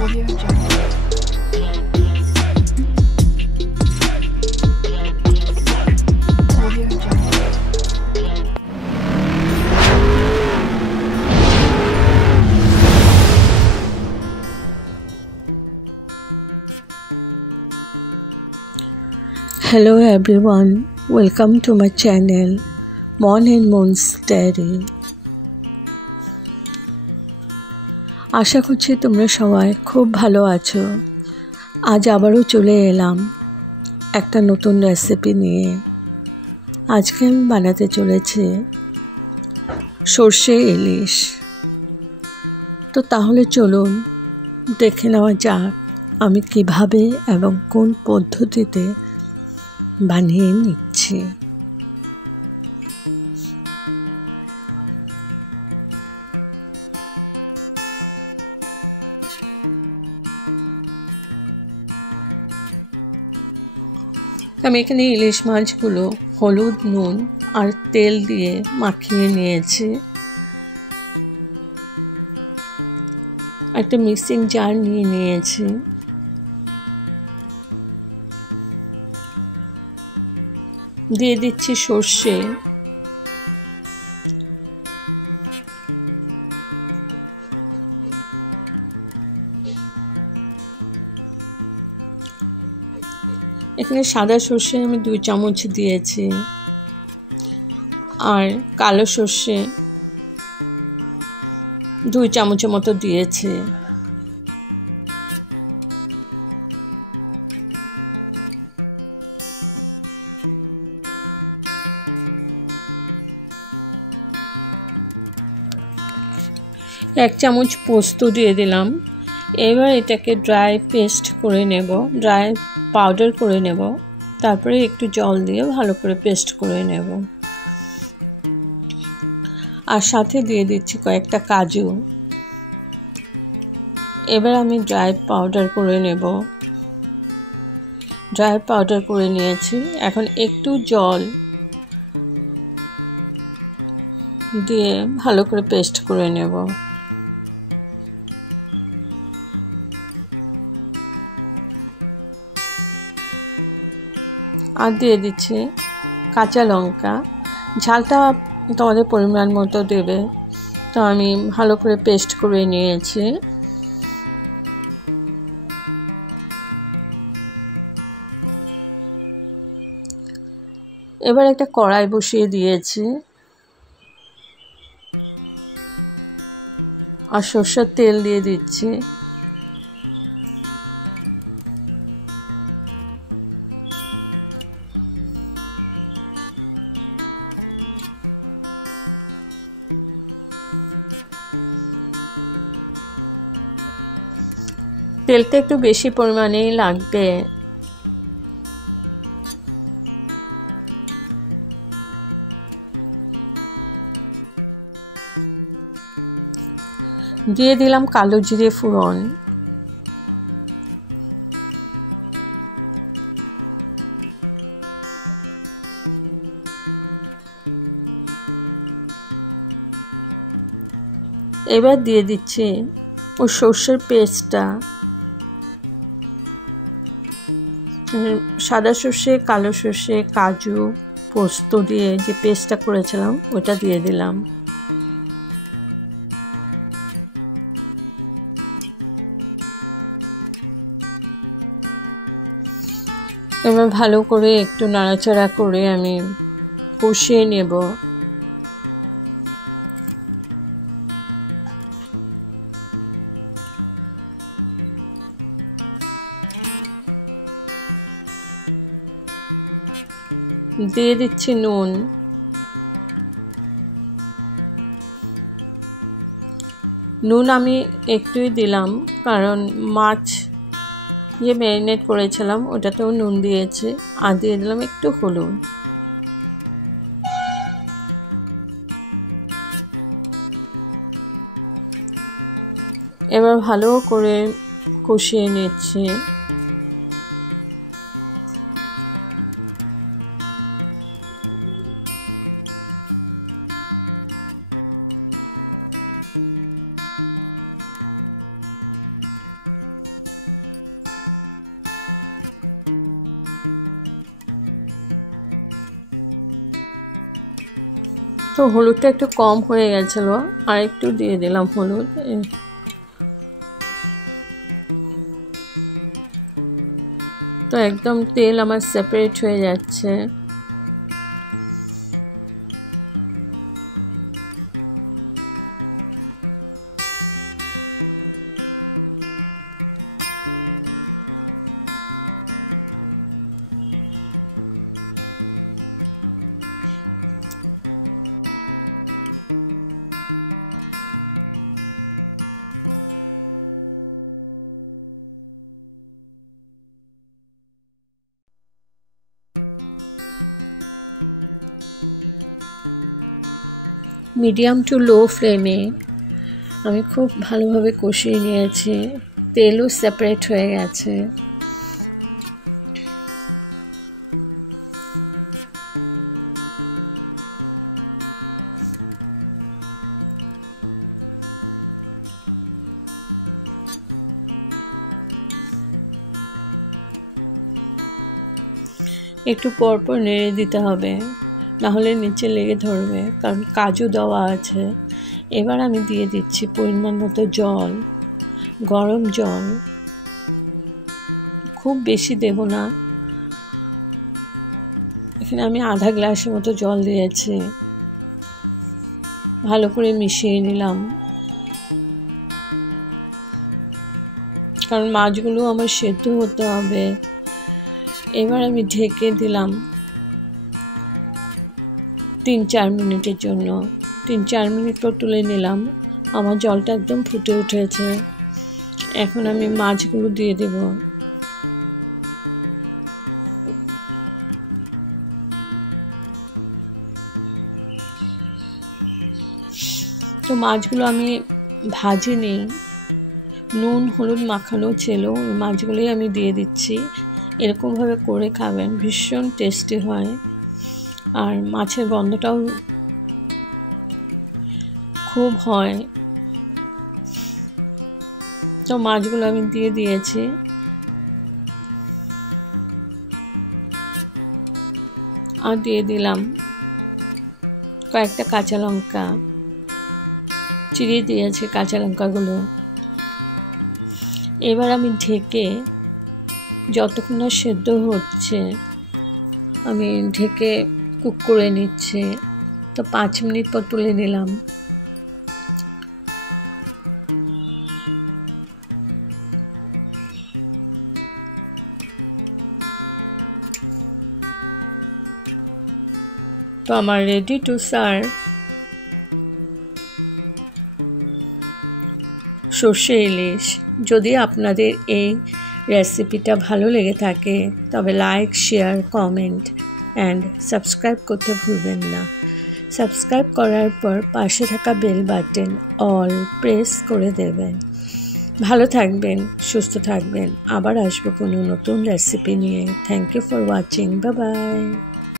Audio Jungle. Audio Jungle. Hello everyone, welcome to my channel Mon and Mon's Diary. আশা করছি তোমরা সবাই খুব ভালো আছো। আজ আবারও চলে এলাম একটা নতুন রেসিপি নিয়ে। আজকে আমি বানাতে চলেছি সর্ষে ইলিশ। তো তাহলে চলুন দেখে নেওয়া যাক আমি কিভাবে এবং কোন পদ্ধতিতে বানিয়ে নিচ্ছি। আমি এখানে ইলিশ মাছগুলো হলুদ, নুন আর তেল দিয়ে মাখিয়ে নিয়েছি। একটা মিক্সিং জার নিয়ে নিয়েছি। দিয়ে দিচ্ছি সর্ষে, এখানে সাদা সর্ষে আমি 2 চামচ দিয়েছি আর কালো সর্ষে 2 চামচের মতো দিয়েছি। এক চামচ পোস্ত দিয়ে দিলাম। এবার এটাকে ড্রাই পেস্ট করে নেব, ড্রাই পাউডার করে নেব। তারপরে একটু জল দিয়ে ভালো করে পেস্ট করে নেব। আর সাথে দিয়ে দিচ্ছি কয়েকটা কাজু। এবার আমি ড্রাই পাউডার করে নেব। ড্রাই পাউডার করে নিয়েছি। এখন একটু জল দিয়ে ভালো করে পেস্ট করে নেব। আর দিয়ে দিচ্ছি কাঁচা লঙ্কা। ঝালটা তোমাদের পরিমাণ মতো দেবে। তো আমি ভালো করে পেস্ট করে নিয়েছি। এবার একটা কড়াই বসিয়ে দিয়েছি আর সরষের তেল দিয়ে দিচ্ছি। তেলটা একটু বেশি পরিমাণেই লাগবে। দিয়ে দিলাম কালো জিরে ফোড়ন। এবার দিয়ে দিচ্ছি ও সর্ষের পেস্টটা। সাদা সর্ষে, কালো সর্ষে, কাজু, পোস্ত দিয়ে যে পেস্টটা করেছিলাম ওটা দিয়ে দিলাম। এবার ভালো করে একটু নাড়াচাড়া করে আমি কষিয়ে নেব। দিয়ে দিচ্ছি নুন। নুন আমি একটুই দিলাম কারণ মাছ যে ম্যারিনেট করেছিলাম ওটাতেও নুন দিয়েছি। আর দিয়ে দিলাম একটু হলুদ। এবার ভালো করে কষিয়ে নিচ্ছি। তো হলুদটা একটু কম হয়ে গেছিলো, আর একটু দিয়ে দিলাম হলুদ। তো একদম তেল আমার সেপারেট হয়ে যাচ্ছে। মিডিয়াম টু লো ফ্লেমে আমি খুব ভালোভাবে কষিয়ে নিয়েছি, তেলও সেপারেট হয়ে গেছে। একটু পরপর নেড়ে দিতে হবে, নাহলে নিচে লেগে ধরবে, কারণ কাজু দেওয়া আছে। এবার আমি দিয়ে দিচ্ছি পরিমাণ মতো জল, গরম জল, খুব বেশি দেব না। এখানে আমি আধা গ্লাসের মতো জল দিয়েছি, ভালো করে মিশিয়ে নিলাম, কারণ মাছগুলো আমার সেদ্ধ হতে হবে। এবার আমি ঢেকে দিলাম 3-4 মিনিটের জন্য। 3-4 মিনিট পর তুলে নিলাম, আমার জলটা একদম ফুটে উঠেছে। এখন আমি মাছগুলো দিয়ে দেব। তো মাছগুলো আমি ভাজিনি, নুন হলুদ মাখানো ছিল, ওই মাছগুলোই আমি দিয়ে দিচ্ছি। এরকমভাবে করে খাবেন, ভীষণ টেস্টি হয়, আর মাছের গন্ধটাও খুব হয়। তো মাছগুলো আমি দিয়ে দিয়েছি, আর দিয়ে দিলাম কয়েকটা কাঁচা লঙ্কা, চিড়িয়ে দিয়েছি কাঁচা লঙ্কাগুলো। এবার আমি ঢেকে যতক্ষণ না সেদ্ধ হচ্ছে আমি ঢেকে কুক করে নিচ্ছি। তো 5 মিনিট পর তুলে নিলাম। তো আমার রেডি টু সার্ভ সর্ষে ইলিশ। যদি আপনাদের এই রেসিপিটা ভালো লেগে থাকে তবে like, share, comment and subscribe করতে ভুলবেন না। সাবস্ক্রাইব করার পর পাশে থাকা বেল বাটন অল প্রেস করে দেবেন। ভালো থাকবেন, সুস্থ থাকবেন। আবার আসবো কোনো নতুন রেসিপি নিয়ে। Thank you for watching. Bye by.